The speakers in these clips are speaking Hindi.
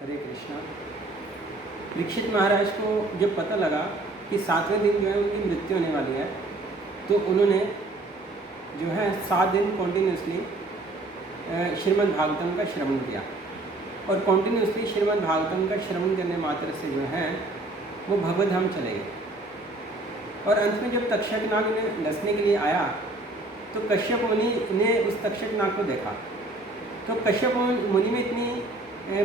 हरे कृष्णा। परीक्षित महाराज को जब पता लगा कि 7वें दिन जो है उनकी मृत्यु होने वाली है, तो उन्होंने जो है 7 दिन कॉन्टीन्यूसली श्रीमद् भागवतम का श्रवण किया। और कॉन्टीन्यूसली श्रीमद् भागवतम का श्रवण करने मात्र से जो है वो भगवत धाम चले गए। और अंत में जब तक्षक नाग ने डसने के लिए आया तो कश्यप मुनि ने उस तक्षक नाग को देखा। तो कश्यप मुनि में इतनी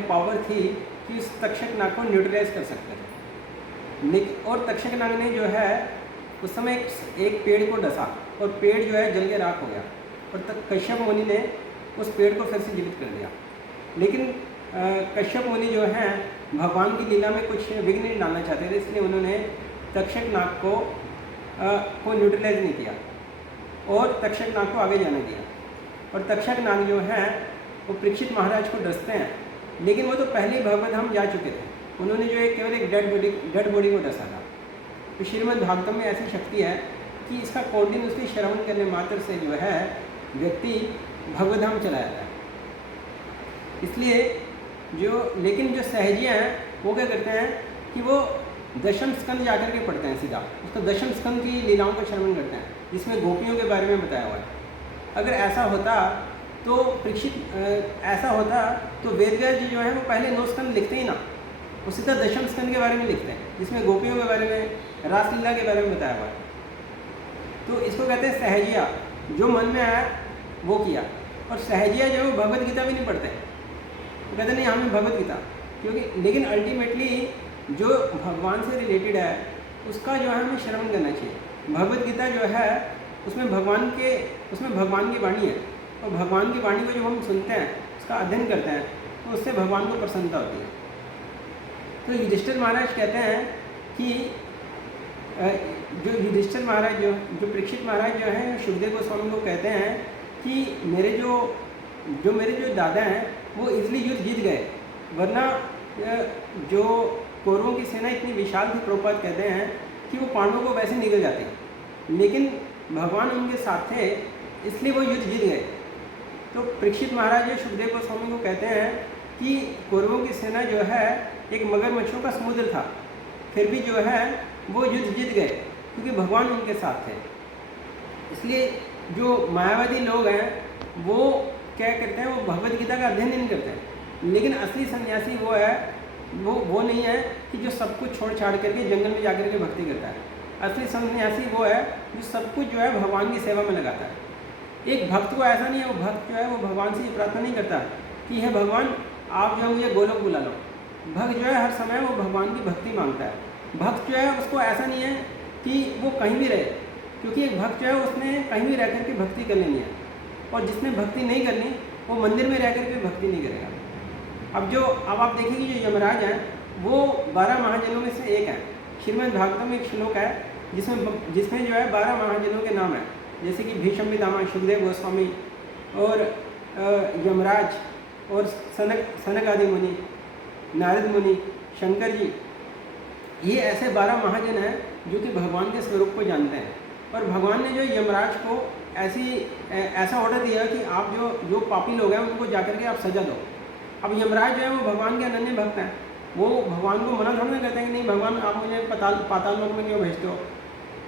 पावर थी कि उस तक्षक नाग को न्यूट्रलाइज कर सकते थे। लेकिन और तक्षक नाग ने जो है उस समय एक पेड़ को डसा और पेड़ जो है जल के राख हो गया। और कश्यप मुनि ने उस पेड़ को फिर से जीवित कर दिया। लेकिन कश्यप मुनि जो है भगवान की लीला में कुछ विघ्न नहीं डालना चाहते थे, इसलिए उन्होंने तक्षक नाग को न्यूट्रलाइज नहीं किया और तक्षक नाग को आगे जाने दिया। और तक्षक नाग जो है वो परीक्षित महाराज को डसते हैं, लेकिन वो तो पहले ही भगवत धाम जा चुके थे। उन्होंने जो है केवल एक डेड बॉडी को डसा था। तो श्रीमद् भागवतम में ऐसी शक्ति है कि इसका कॉन्टिन्यूसली श्रवण करने मात्र से जो है व्यक्ति भगवत धाम चला जाता है। इसलिए लेकिन जो सहजियाँ हैं वो क्या करते हैं कि वो दशम स्कंद जाकर के पढ़ते हैं, सीधा उसका दशम स्कंद की लीलाओं का श्रवण करते हैं, जिसमें गोपियों के बारे में बताया हुआ है। अगर ऐसा होता तो ऐसा होता तो वेदव्यास जी जो है वो पहले 9 स्कंद लिखते ही ना, वो सीधा दशम स्कंद के बारे में लिखते हैं, जिसमें गोपियों के बारे में, रासलीला के बारे में बताया हुआ है। तो इसको कहते हैं सहजिया, जो मन में आया वो किया। और सहजिया जो है वो भगवत गीता भी नहीं पढ़ते, वो कहते नहीं हमें भगवत गीता, क्योंकि लेकिन अल्टीमेटली जो भगवान से रिलेटेड है उसका जो है हमें श्रवण करना चाहिए। भगवत गीता जो है उसमें भगवान की वाणी है, और भगवान की वाणी को जब हम सुनते हैं, उसका अध्ययन करते हैं, तो उससे भगवान को प्रसन्नता होती है। तो युधिष्ठिर महाराज कहते हैं कि जो युधिष्ठिर महाराज जो परीक्षित महाराज जो हैं सुखदेव गोस्वामी को कहते हैं कि मेरे जो दादा हैं वो इजली युद्ध जीत गए, वरना जो कौरवों की सेना इतनी विशाल थी, प्रभुपाद कहते हैं कि वो पांडवों को वैसे निकल जाते, लेकिन भगवान उनके साथ थे इसलिए वो युद्ध जीत गए। तो परीक्षित महाराज जो सुखदेव गोस्वामी को कहते हैं कि कौरवों की सेना जो है एक मगरमच्छों का समुद्र था, फिर भी जो है वो युद्ध जीत गए क्योंकि भगवान उनके साथ थे। इसलिए जो मायावादी लोग हैं वो क्या करते हैं, वो भगवद गीता का अध्ययन नहीं करते हैं। लेकिन असली सन्यासी वो नहीं है कि जो सब कुछ छोड़ छाड़ करके जंगल में जाकर के भक्ति करता है। असली सन्यासी वो है जो सब कुछ जो है भगवान की सेवा में लगाता है। एक भक्त को ऐसा नहीं है, वो भक्त जो है वो भगवान से ये प्रार्थना नहीं करता कि हे भगवान आप जो है मुझे गोलोक बुला लो। भक्त जो है हर समय वो भगवान की भक्ति मांगता है। भक्त जो है उसको ऐसा नहीं है कि वो कहीं भी रहे, क्योंकि एक भक्त जो है उसने कहीं भी रह करके भक्ति कर लेनी है, और जिसने भक्ति नहीं करनी वो मंदिर में रह करके भक्ति नहीं करेगा। अब आप देखेंगे जो यमराज हैं वो 12 महाजनों में से एक है। श्रीमद् भागवतम में एक श्लोक है जिसमें जो है 12 महाजनों के नाम है, जैसे कि भीष्म पितामह, सुखदेव गोस्वामी और यमराज और सनक आदि मुनि, नारद मुनि, शंकर जी। ये ऐसे 12 महाजन हैं जो कि भगवान के स्वरूप को जानते हैं। और भगवान ने जो यमराज को ऐसा ऑर्डर दिया कि आप जो पापी लोग हैं उनको जाकर के आप सजा दो। अब यमराज जो है वो भगवान के अनन्य भक्त हैं, वो भगवान को मना थोड़ा ना करते हैं कि नहीं भगवान आप मुझे पाताल लोक में क्यों भेजते हो।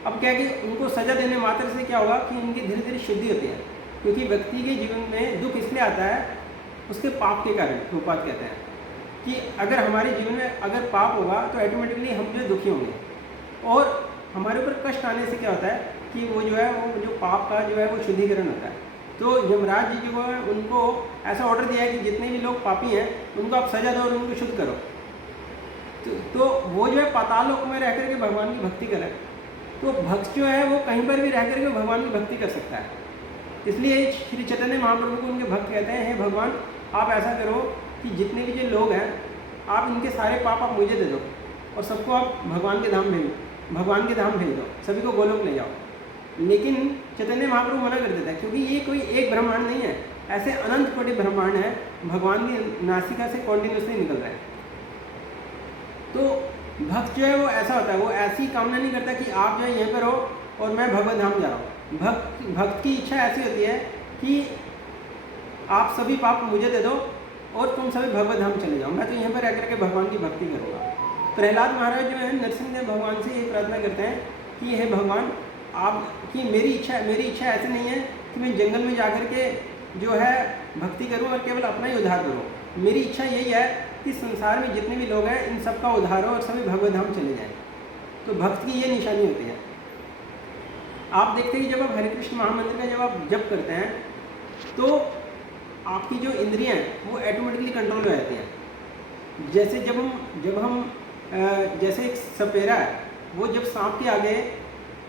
अब क्या है कि उनको सजा देने मात्र से क्या होगा कि इनकी धीरे धीरे शुद्धि होती है, क्योंकि व्यक्ति के जीवन में दुख इसलिए आता है उसके पाप के कारण। प्रभुपाद कहते हैं कि अगर हमारे जीवन में अगर पाप होगा तो ऑटोमेटिकली हम जो दुखी होंगे, और हमारे ऊपर कष्ट आने से क्या होता है कि वो जो पाप का जो है वो शुद्धिकरण होता है। तो यमराज जी जो है उनको ऐसा ऑर्डर दिया है कि जितने भी लोग पापी हैं उनको आप सजा दो और उनको शुद्ध करो। तो वो जो है पाताल लोक में रह करके भगवान की भक्ति करें। तो भक्त जो है वो कहीं पर भी रह करके भगवान की भक्ति कर सकता है। इसलिए श्री चैतन्य महाप्रभु को उनके भक्त कहते हैं, हे भगवान आप ऐसा करो कि जितने भी जो लोग हैं आप इनके सारे पाप आप मुझे दे दो और सबको आप भगवान के धाम भेज दो, सभी को गोलोक ले जाओ। लेकिन चैतन्य महाप्रभु मना कर देता है, क्योंकि ये कोई एक ब्रह्मांड नहीं है, ऐसे अनंत कोटि ब्रह्मांड है भगवान की नासिका से कॉन्टिन्यूसली निकल रहे हैं। तो भक्त जो है वो ऐसा होता है, वो ऐसी कामना नहीं करता कि आप जो है यहीं पर हो और मैं भगवत धाम जा रहा हूँ। भक्त की इच्छा ऐसी होती है कि आप सभी पाप मुझे दे दो और तुम सभी भगवत धाम चले जाओ, मैं तो यहीं पर रह करके भगवान की भक्ति करूँगा। प्रहलाद महाराज जो है नरसिंहदेव भगवान से ये प्रार्थना करते हैं कि हे भगवान, आपकी मेरी इच्छा ऐसी नहीं है कि मैं जंगल में जा कर के जो है भक्ति करूं और केवल अपना ही उद्धार करूं। मेरी इच्छा यही है कि संसार में जितने भी लोग हैं इन सब का उद्धार हो और सभी भगवत धाम चले जाएं। तो भक्त की ये निशानी होती है। आप देखते हैं कि जब आप हरे कृष्ण महामंत्र का जब आप जप करते हैं तो आपकी जो इंद्रियां हैं वो ऑटोमेटिकली कंट्रोल हो जाती हैं। जैसे जब हम जैसे एक सपेरा है, वो जब सांप के आगे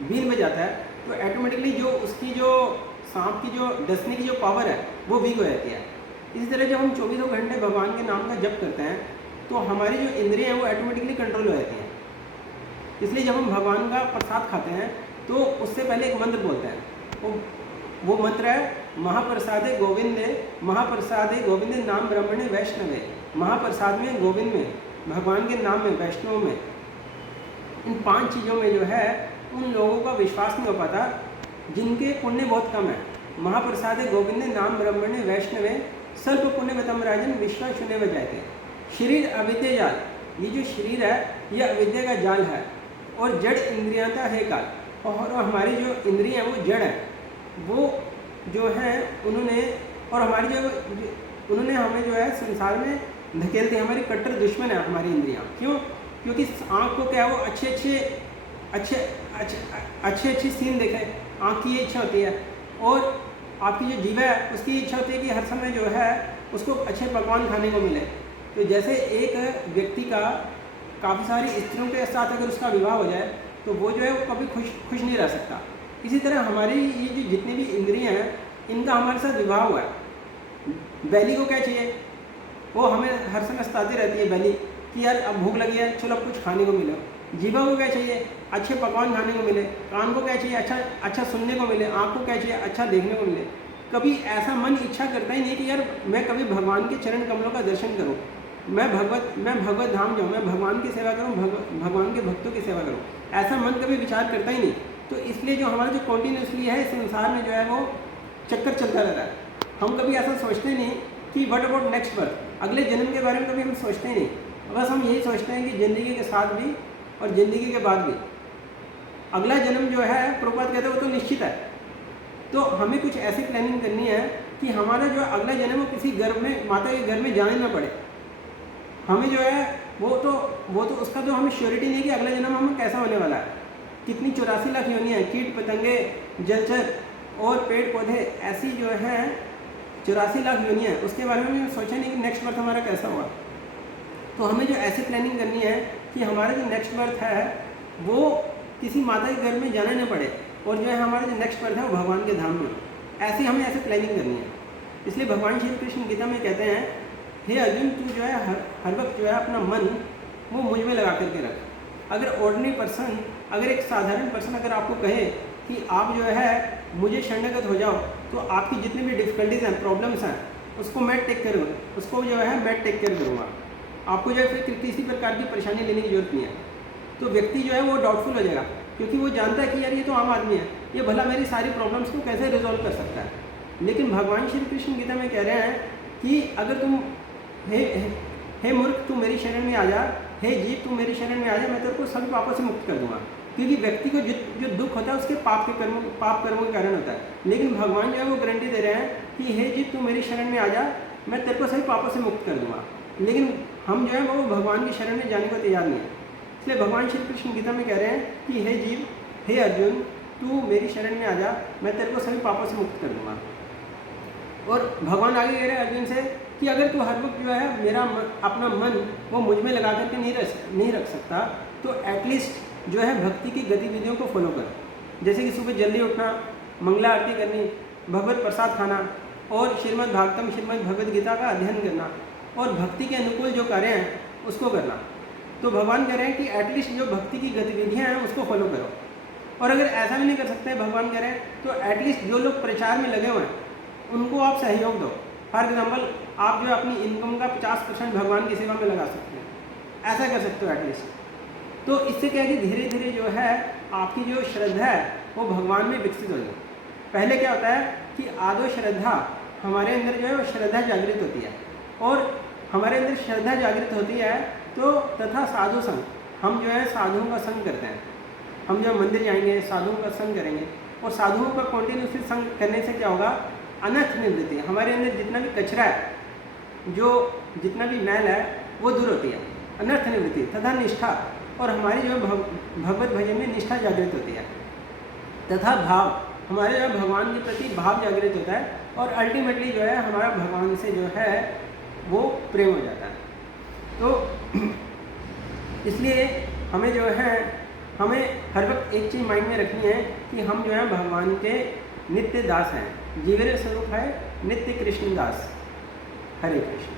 बीन में जाता है तो ऑटोमेटिकली जो उसकी जो सांप की जो डसने की जो पावर है वो वीक हो जाती है। इसी तरह जब हम 24 घंटे भगवान के नाम का जप करते हैं तो हमारी जो इंद्रियां हैं वो ऑटोमेटिकली कंट्रोल हो जाती हैं। इसलिए जब हम भगवान का प्रसाद खाते हैं तो उससे पहले एक मंत्र बोलते हैं। वो मंत्र है महाप्रसादे गोविंदे, महाप्रसादे गोविंदे नाम ब्रह्मणे वैष्णवे। महाप्रसाद में, गोविंद में, भगवान के नाम में, वैष्णव में, इन 5 चीज़ों में जो है उन लोगों का विश्वास नहीं हो पाता जिनके पुण्य बहुत कम है। महाप्रसादे गोविंदे नाम ब्रह्मणे वैष्णवे सर्व पुण्य मतम राजन विश्वास सुने बजाते। शरीर अविद्या जाल, ये जो शरीर है ये अविद्या का जाल है और जड़ इंद्रियाता है काल। और हमारी जो इंद्रियां वो जड़ है, वो जो है उन्होंने और हमारी जो उन्होंने हमें जो है संसार में धकेलते हैं। हमारी कट्टर दुश्मन है हमारी इंद्रियां। क्यों? क्योंकि आँख को क्या है वो अच्छे सीन देखे, आँख की ये इच्छा होती है। और आपकी जो जीवा है उसकी इच्छा होती है कि हर समय जो है उसको अच्छे पकवान खाने को मिले। तो जैसे एक व्यक्ति का काफ़ी सारी स्त्रियों के साथ अगर उसका विवाह हो जाए तो वो जो है वो कभी खुश नहीं रह सकता। इसी तरह हमारी ये जो जितनी भी इंद्रियां हैं इनका हमारे साथ विवाह हुआ है। बैली को क्या चाहिए? वो हमें हर समय सताती रहती है बैली कि यार अब भूख लगी है, चलो अब कुछ खाने को मिले। जीवा को क्या चाहिए? अच्छे पकवान खाने को मिले। कान को क्या चाहिए? अच्छा सुनने को मिले। आँख को क्या चाहिए? अच्छा देखने को मिले। कभी ऐसा मन इच्छा करता ही नहीं कि यार मैं कभी भगवान के चरण कमलों का दर्शन करूँ, मैं भगवत धाम जाऊँ, मैं भगवान की सेवा करूँ, भगवान के भक्तों की सेवा करूँ। ऐसा मन कभी विचार करता ही नहीं। तो इसलिए जो हमारा जो कॉन्टीन्यूसली है संसार में जो है वो चक्कर चलता रहता है। हम कभी ऐसा सोचते नहीं कि व्हाट अबाउट नेक्स्ट बर्थ, अगले जन्म के बारे में कभी हम सोचते ही नहीं। बस हम यही सोचते हैं कि ज़िंदगी के साथ भी और ज़िंदगी के बाद भी अगला जन्म जो है प्रभुपाद कहते हैं वो तो निश्चित है। तो हमें कुछ ऐसी प्लानिंग करनी है कि हमारा जो अगला जन्म वो किसी गर्भ में, माता के गर्भ में जाने ना पड़े। हमें जो है वो तो उसका जो हमें श्योरिटी नहीं है कि अगला जन्म हमें कैसा होने वाला है। कितनी 84 लाख योनियाँ, कीट पतंगे, जलचर और पेड़ पौधे, ऐसी जो है 84 लाख योनियाँ, उसके बारे में हमने सोचा नहीं कि नेक्स्ट बर्थ हमारा कैसा हुआ। तो हमें जो ऐसी प्लानिंग करनी है कि हमारा जो नेक्स्ट बर्थ है वो किसी माता के घर में जाना न पड़े और जो है हमारा जो नेक्स्ट बर्थ है वो भगवान के धाम में। हमें ऐसे प्लानिंग करनी है। इसलिए भगवान श्री कृष्ण गीता में कहते हैं, हे अर्जुन, तू जो है हर वक्त जो है अपना मन वो मुझ में लगा करके रख। अगर ऑर्डिनरी पर्सन, अगर एक साधारण पर्सन अगर आपको कहे कि आप जो है मुझे शरणागत हो जाओ, तो आपकी जितनी भी डिफ़िकल्टीज़ हैं, प्रॉब्लम्स हैं, उसको मैं टेक केयर करूँगा, उसको जो है मैं टेक केयर करूँगा। आपको जो है फिर किसी प्रकार की परेशानी लेने की जरूरत नहीं है। तो व्यक्ति जो है वो डाउटफुल हो जाएगा क्योंकि वो जानता है कि यार ये तो आम आदमी है, ये भला मेरी सारी प्रॉब्लम्स को कैसे रिजॉल्व कर सकता है। लेकिन भगवान श्री कृष्ण गीता में कह रहे हैं कि अगर तुम हे मूर्ख, तू मेरी शरण में आ जा, हे जीव तू मेरी शरण में आ जा, मैं तेरे को सभी पापों से मुक्त कर दूंगा। क्योंकि व्यक्ति को जो दुख होता है उसके पाप कर्मों के कारण होता है। लेकिन भगवान जो है वो गारंटी दे रहे हैं कि हे जीव तू मेरी शरण में आ जा, मैं तेरे को सभी पापों से मुक्त कर दूंगा। लेकिन हम जो है वो भगवान की शरण में जाने को तैयार नहीं है। इसलिए भगवान श्री कृष्ण गीता में कह रहे हैं कि हे जीव, हे अर्जुन, तू मेरी शरण में आ जा, मैं तेरे को सभी पापों से मुक्त कर दूंगा। और भगवान आगे कह रहे हैं अर्जुन से कि अगर तू हर वक्त जो है अपना मन वो मुझ में लगा करके नहीं रख सकता, तो एटलीस्ट जो है भक्ति की गतिविधियों को फॉलो कर। जैसे कि सुबह जल्दी उठना, मंगला आरती करनी, भगवत प्रसाद खाना और श्रीमद् भागवतम, श्रीमद् भगवद गीता का अध्ययन करना और भक्ति के अनुकूल जो कार्य हैं उसको करना। तो भगवान कह रहे हैं कि एटलीस्ट जो भक्ति की गतिविधियाँ हैं उसको फॉलो करो। और अगर ऐसा भी नहीं कर सकते, भगवान कह रहे हैं, तो एटलीस्ट जो लोग प्रचार में लगे हुए हैं उनको आप सहयोग दो। फॉर एग्जाम्पल, आप जो अपनी इनकम का 50% भगवान की सेवा में लगा सकते हैं, ऐसा कर सकते हो एटलीस्ट। तो इससे क्या है कि धीरे धीरे जो है आपकी जो श्रद्धा है वो भगवान में विकसित होगी। पहले क्या होता है कि आदो श्रद्धा, हमारे अंदर जो है वो श्रद्धा जागृत होती है। और हमारे अंदर श्रद्धा जागृत होती है तो तथा साधु संग, हम जो है साधुओं का संग करते हैं। हम जब मंदिर जाएंगे साधुओं का संग करेंगे और साधुओं का कॉन्टिन्यूसली संग करने से क्या होगा, अनर्थ निवृत्ति, हमारे अंदर जितना भी कचरा है, जो जितना भी मैल है वो दूर होती है, अनर्थ निवृत्ति तथा निष्ठा, और हमारी जो भगवत भजन में निष्ठा जागृत होती है तथा भाव, हमारे जो भगवान के प्रति भाव जागृत होता है और अल्टीमेटली जो है हमारा भगवान से जो है वो प्रेम हो जाता है। तो इसलिए हमें जो है हमें हर वक्त एक चीज़ माइंड में रखनी है कि हम जो है भगवान के नित्य दास हैं, जीवेर स्वरूप है नित्य कृष्ण दास। हरे कृष्ण।